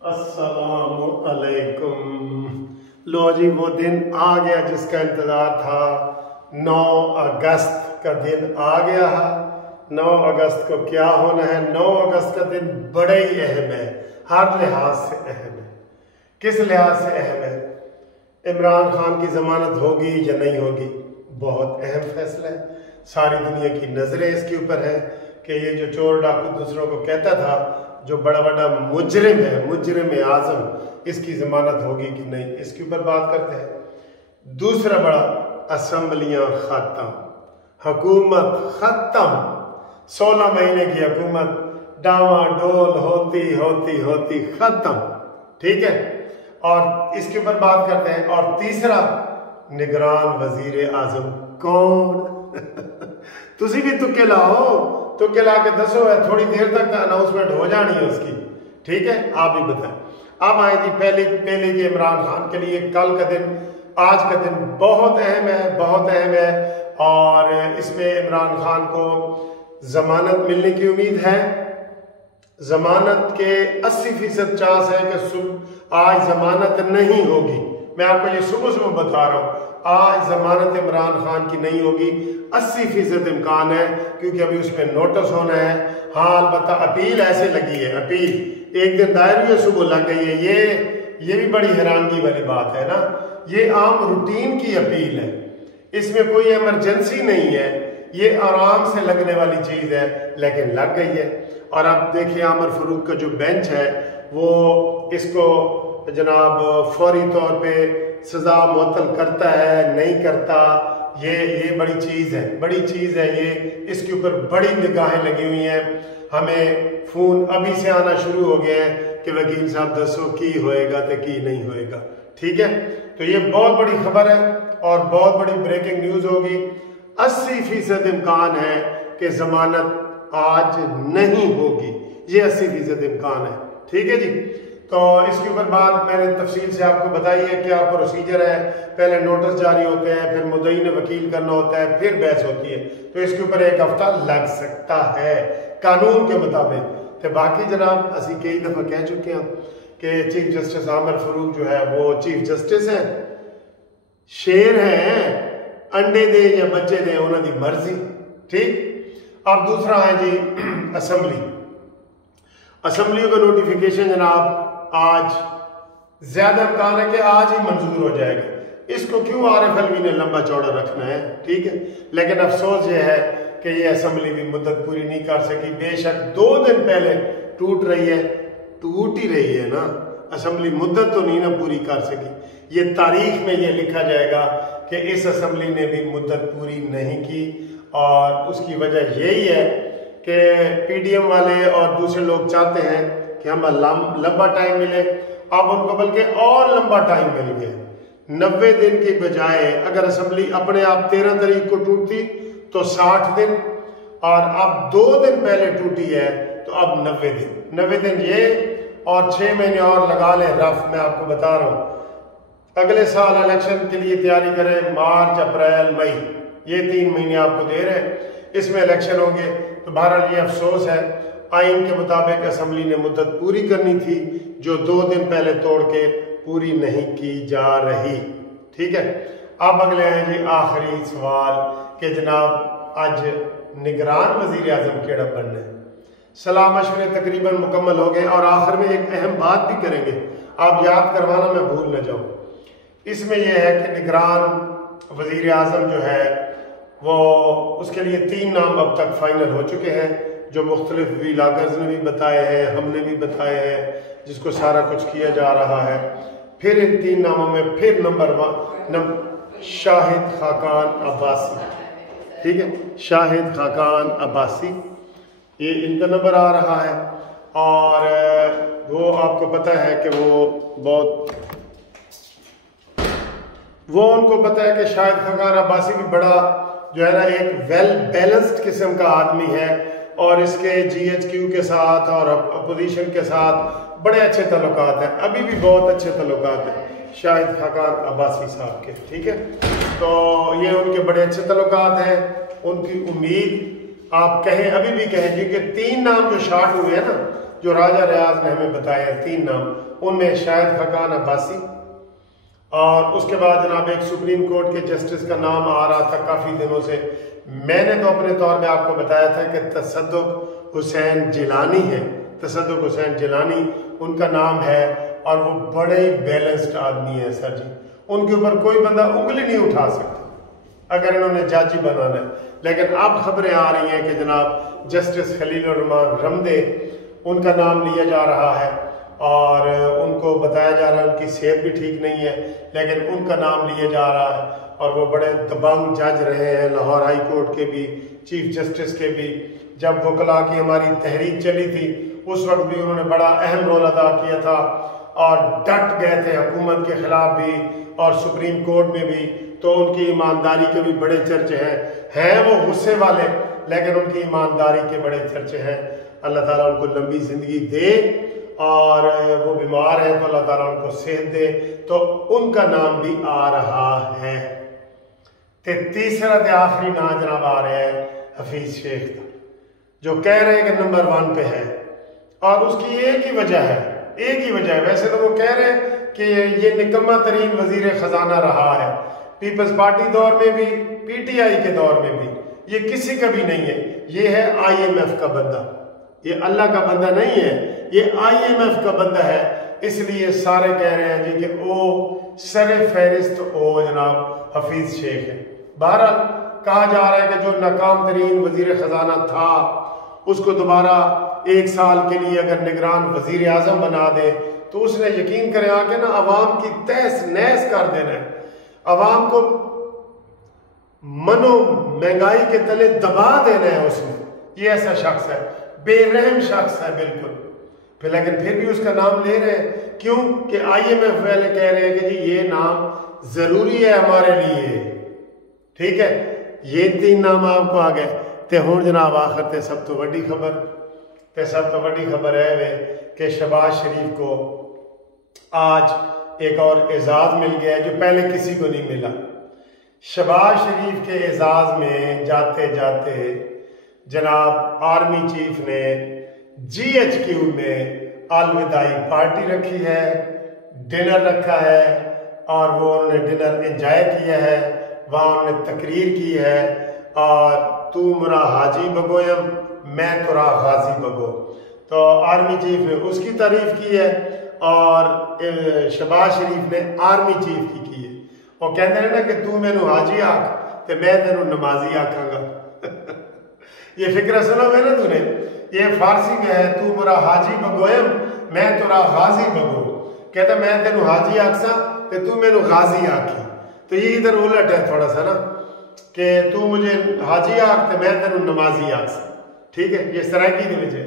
अस्सलामु अलैकुम। लो जी, वो दिन आ गया जिसका इंतज़ार था। 9 अगस्त का दिन आ गया है। 9 अगस्त को क्या होना है? 9 अगस्त का दिन बड़े ही अहम है, हर लिहाज से अहम है। किस लिहाज से अहम है? इमरान खान की ज़मानत होगी या नहीं होगी, बहुत अहम फैसला है। सारी दुनिया की नज़रें इसके ऊपर है कि ये जो चोर डाकू दूसरों को कहता था, जो बड़ा बड़ा मुजरिम है, मुजरिम आजम, इसकी जमानत होगी कि नहीं, इसके ऊपर बात करते हैं। दूसरा बड़ा, असम्बलियां खत्म, हुकूमत खत्म। 16 महीने की हुकूमत डावाडोल होती होती होती खत्म। ठीक है, और इसके ऊपर बात करते हैं। और तीसरा, निगरान वजीर आजम कौन? तुसी भी तुक्के लाओ, तुक्के ला के दसो है, थोड़ी देर तक अनाउंसमेंट हो जानी है उसकी। ठीक है, आप भी बताएं। अब आए जी पहले की इमरान खान के लिए कल का दिन, आज का दिन बहुत अहम है, बहुत अहम है। और इसमें इमरान खान को जमानत मिलने की उम्मीद है। जमानत के 80% चांस है कि आज जमानत नहीं होगी। मैं आपको ये सुबह सुबह बता रहा हूं, आज जमानत इमरान खान की नहीं होगी। 80% इम्कान है, क्योंकि अभी उसमें नोटिस होना है। हाँ, अलबत्ता अपील ऐसे लगी है, अपील एक दिन दायर हुई है, सुबह लग गई है। ये भी बड़ी हैरानगी वाली बात है ना। ये आम रूटीन की अपील है, इसमें कोई इमरजेंसी नहीं है, ये आराम से लगने वाली चीज है, लेकिन लग गई है। और अब देखिए, आमिर फरूक का जो बेंच है वो इसको जनाब फौरी तौर पे सजा मुअत्तल करता है, नहीं करता, ये बड़ी चीज है, बड़ी चीज है ये। इसके ऊपर बड़ी निगाहें लगी हुई हैं। हमें फोन अभी से आना शुरू हो गए हैं कि वकील साहब दसो की होएगा तो की नहीं होएगा। ठीक है, तो ये बहुत बड़ी खबर है और बहुत बड़ी ब्रेकिंग न्यूज होगी। 80% इम्कान है कि जमानत आज नहीं होगी, ये 80% इम्कान है। ठीक है जी, तो इसके ऊपर बात मैंने तफसील से आपको बताई है, क्या प्रोसीजर है। पहले नोटिस जारी होते हैं, फिर मुद्दई ने वकील करना होता है, फिर बहस होती है। तो इसके ऊपर 1 हफ्ता लग सकता है कानून के मुताबिक। तो बाकी जनाब असी कई दफा कह चुके हैं कि चीफ जस्टिस आमिर फरूक जो है वो चीफ जस्टिस है, शेर है, अंडे दे या बच्चे दे उन्होंने मर्जी। ठीक, अब दूसरा है जी असम्बलियों का नोटिफिकेशन जनाब आज ज्यादा इम्कान है कि आज ही मंजूर हो जाएगा। इसको क्यों आरिफ अलवी ने लंबा चौड़ा रखना है? ठीक है, लेकिन अफसोस ये है कि ये असम्बली भी मुद्दत पूरी नहीं कर सकी। बेशक 2 दिन पहले टूट रही है ना, असम्बली मुद्दत तो नहीं ना पूरी कर सकी। ये तारीख में ये लिखा जाएगा कि इस असम्बली ने भी मुद्दत पूरी नहीं की, और उसकी वजह यही है कि पीडीएम वाले और दूसरे लोग चाहते हैं कि हमें लंबा टाइम मिले। अब उनको बल्कि और लंबा टाइम मिल गया। 90 दिन की बजाय अगर असम्बली अपने आप 13 तारीख को टूटती तो 60 दिन, और अब 2 दिन पहले टूटी है तो अब 90 दिन ये, और 6 महीने और लगा ले रफ। मैं आपको बता रहा हूं, अगले साल इलेक्शन के लिए तैयारी करें, मार्च अप्रैल मई, ये 3 महीने आपको दे रहे हैं, इसमें इलेक्शन होंगे। तो बहरहाल ये अफसोस है, आइन के मुताबिक असम्बली ने मुद्दत पूरी करनी थी, जो 2 दिन पहले तोड़ के पूरी नहीं की जा रही। ठीक है, अब अगले हैं जी आखिरी सवाल कि जनाब आज निगरान वजीर आजम केड़ा बनना है। सलाह मशवरे तकरीबन मुकम्मल हो गए, और आखिर में एक अहम बात भी करेंगे, आप याद करवाना, मैं भूल न जाऊं। इसमें यह है कि निगरान वजीर आजम जो है वो, उसके लिए 3 नाम अब तक फाइनल हो चुके हैं, जो मुख्तलिफ व्लॉगर्स ने भी बताए हैं, हमने भी बताए हैं, जिसको सारा कुछ किया जा रहा है। फिर इन 3 नामों में फिर नंबर 1 शाहिद खाकान अब्बासी। ठीक है, शाहिद खाकान अब्बासी, ये इनका नंबर आ रहा है। और वो आपको पता है कि उनको पता है कि शाहिद खाकान अब्बासी भी बड़ा जो है ना एक वेल बैलेंस्ड किस्म का आदमी है, और इसके GHQ के साथ और अपोजिशन के साथ बड़े अच्छे तल्लुकात हैं, अभी भी बहुत अच्छे तल्लुकात हैं शाहिद खाकान अब्बासी साहब के। ठीक है, तो ये उनके बड़े अच्छे तल्लुकात हैं। उनकी उम्मीद आप कहें, अभी भी कहें, क्योंकि 3 नाम जो शार्ट हुए हैं ना, जो राजा रियाज ने हमें बताए हैं 3 नाम, उनमें शाहिद खकान अब्बासी, और उसके बाद जनाब एक सुप्रीम कोर्ट के जस्टिस का नाम आ रहा था काफ़ी दिनों से। मैंने तो अपने तौर पे आपको बताया था कि तसद्दुक हुसैन जिलानी है, तसद्दुक हुसैन जिलानी उनका नाम है, और वो बड़े बैलेंस्ड आदमी है सर जी। उनके ऊपर कोई बंदा उंगली नहीं उठा सकता अगर इन्होंने जज ही बनाना है। लेकिन अब खबरें आ रही हैं कि जनाब जस्टिस खलीलुर रहमान रमदे उनका नाम लिया जा रहा है, और उनको बताया जा रहा है उनकी सेहत भी ठीक नहीं है, लेकिन उनका नाम लिया जा रहा है। और वो बड़े दबंग जज रहे हैं लाहौर हाई कोर्ट के भी, चीफ जस्टिस के भी। जब वकला की हमारी तहरीक चली थी उस वक्त भी उन्होंने बड़ा अहम रोल अदा किया था, और डट गए थे हुकूमत के खिलाफ भी और सुप्रीम कोर्ट में भी। तो उनकी ईमानदारी के भी बड़े चर्चे हैं वो गुस्से वाले, लेकिन उनकी ईमानदारी के बड़े चर्चे हैं। अल्लाह ताला उनको लंबी जिंदगी दे, और वो बीमार है तो अल्लाह ताला उनको सेहत दे। तो उनका नाम भी आ रहा है। ते तीसरा ते आखिरी नाम जनाब आ रहा है हफीज शेख का, जो कह रहे हैं कि नंबर 1 पे है, और उसकी एक ही वजह है, एक ही वजह है। वैसे तो वो कह रहे हैं कि ये निकम्मा तरीन वजीर खजाना रहा है, पीपल्स पार्टी दौर में भी, पीटीआई के दौर में भी, ये किसी का भी नहीं है। ये है IMF का बंदा, ये अल्लाह का बंदा नहीं है, ये IMF का बंदा है। इसलिए सारे कह रहे हैं जी कि ओ सरे फहरिस्त ओ जनाब हफीज शेख है। बहरहाल कहा जा रहा है कि जो नाकाम तरीन वजीर खजाना था उसको दोबारा 1 साल के लिए अगर निगरान वजीर आजम बना दे तो उसने यकीन करें आके ना अवाम की तहस नहस कर देना है, अवाम को मनो महंगाई के तले दबा देना है उसने। ये ऐसा शख्स है, बेरहम शख्स है बिल्कुल। फिर लेकिन फिर भी उसका नाम ले रहे हैं, क्यों कि IMF वाले कह रहे हैं कि जी ये नाम जरूरी है हमारे लिए। ठीक है, ये 3 नाम आपको आ गए। ते हुण जनाब आखिर ते सब तो बड़ी खबर, ते सब तो बड़ी खबर है वे कि शहबाज शरीफ को आज एक और एजाज मिल गया है जो पहले किसी को नहीं मिला। शहबाज शरीफ के एजाज में जाते जाते जनाब आर्मी चीफ ने GHQ में अलविदाई पार्टी रखी है, डिनर रखा है, और वो उन्होंने डिनर एंजॉय किया है। वहाँ उन्होंने तकरीर की है, और तू मुरा हाजी बगोयम मैं तुरा गाजी बगो। तो आर्मी चीफ ने उसकी तारीफ की है, और शहबाज शरीफ ने आर्मी चीफ की है। वो कहते हैं ना कि तू मैनू हाजी आख तो मैं तेनू नमाजी आखांगा। ये फिक्र सुना है ना तूने, ये फारसी में है, तू मुरा हाजी बगोयम मैं तुरा गाजी बगो। कहता मैं तेनू हाजी आखसा तो तू मैनू गाजी आखी। तो ये इधर उलट है थोड़ा सा ना, कि तू मुझे हाजी आख तो मैं तेनू नमाजी आखसा। ठीक है, ये सराइकी के है।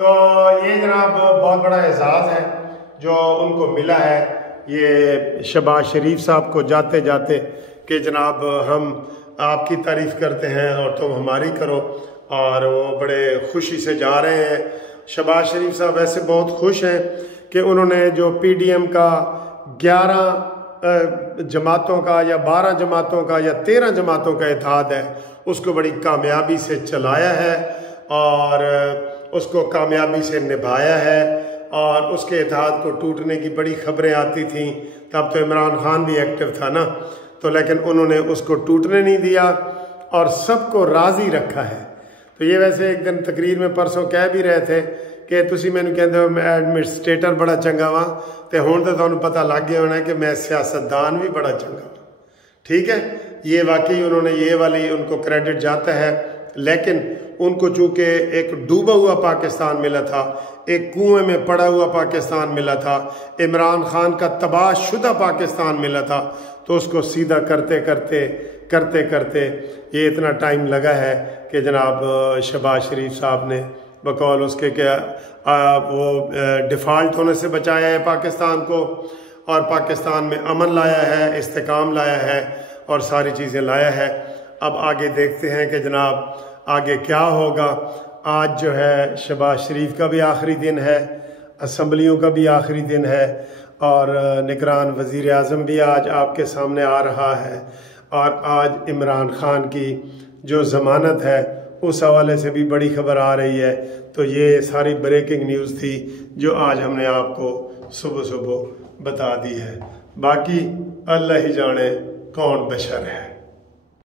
तो ये जनाब बहुत बड़ा एजाज है जो उनको मिला है, ये शहबाज शरीफ साहब को जाते जाते कि जनाब हम आपकी तारीफ करते हैं और तुम हमारी करो, और वो बड़े खुशी से जा रहे हैं। शहबाज शरीफ साहब वैसे बहुत खुश हैं कि उन्होंने जो PDM का 11 जमातों का या 12 जमातों का या 13 जमातों का इत्तेहाद है उसको बड़ी कामयाबी से चलाया है, और उसको कामयाबी से निभाया है। और उसके इत्तेहाद को टूटने की बड़ी खबरें आती थीं, तब तो इमरान खान भी एक्टिव था ना, तो लेकिन उन्होंने उसको टूटने नहीं दिया और सबको राज़ी रखा है। तो ये वैसे एक दिन तकरीर में परसों कह भी रहे थे कि तुसी मैनू कहते हो मैं एडमिनिस्ट्रेटर बड़ा चंगा वा, तो हुण तो तुहानू पता लग गया होना है कि मैं सियासतदान भी बड़ा चंगा वा। ठीक है, ये वाकई उन्होंने ये वाली उनको क्रेडिट जाता है। लेकिन उनको चूँकि एक डूबा हुआ पाकिस्तान मिला था, एक कुएं में पड़ा हुआ पाकिस्तान मिला था, इमरान खान का तबाहशुदा पाकिस्तान मिला था, तो उसको सीधा करते करते करते करते ये इतना टाइम लगा है कि जनाब शहबाज शरीफ साहब ने बकौल उसके क्या वो डिफ़ॉल्ट होने से बचाया है पाकिस्तान को, और पाकिस्तान में अमन लाया है, इस्तेकाम लाया है, और सारी चीज़ें लाया है। अब आगे देखते हैं कि जनाब आगे क्या होगा। आज जो है शहबाज शरीफ का भी आखिरी दिन है, असम्बलियों का भी आखिरी दिन है, और निगरान वज़ीर आज़म भी आज आपके सामने आ रहा है, और आज इमरान खान की जो ज़मानत है उस हवाले से भी बड़ी खबर आ रही है। तो ये सारी ब्रेकिंग न्यूज़ थी जो आज हमने आपको सुबह सुबह बता दी है। बाकी अल्लाह ही जाने कौन बशर है।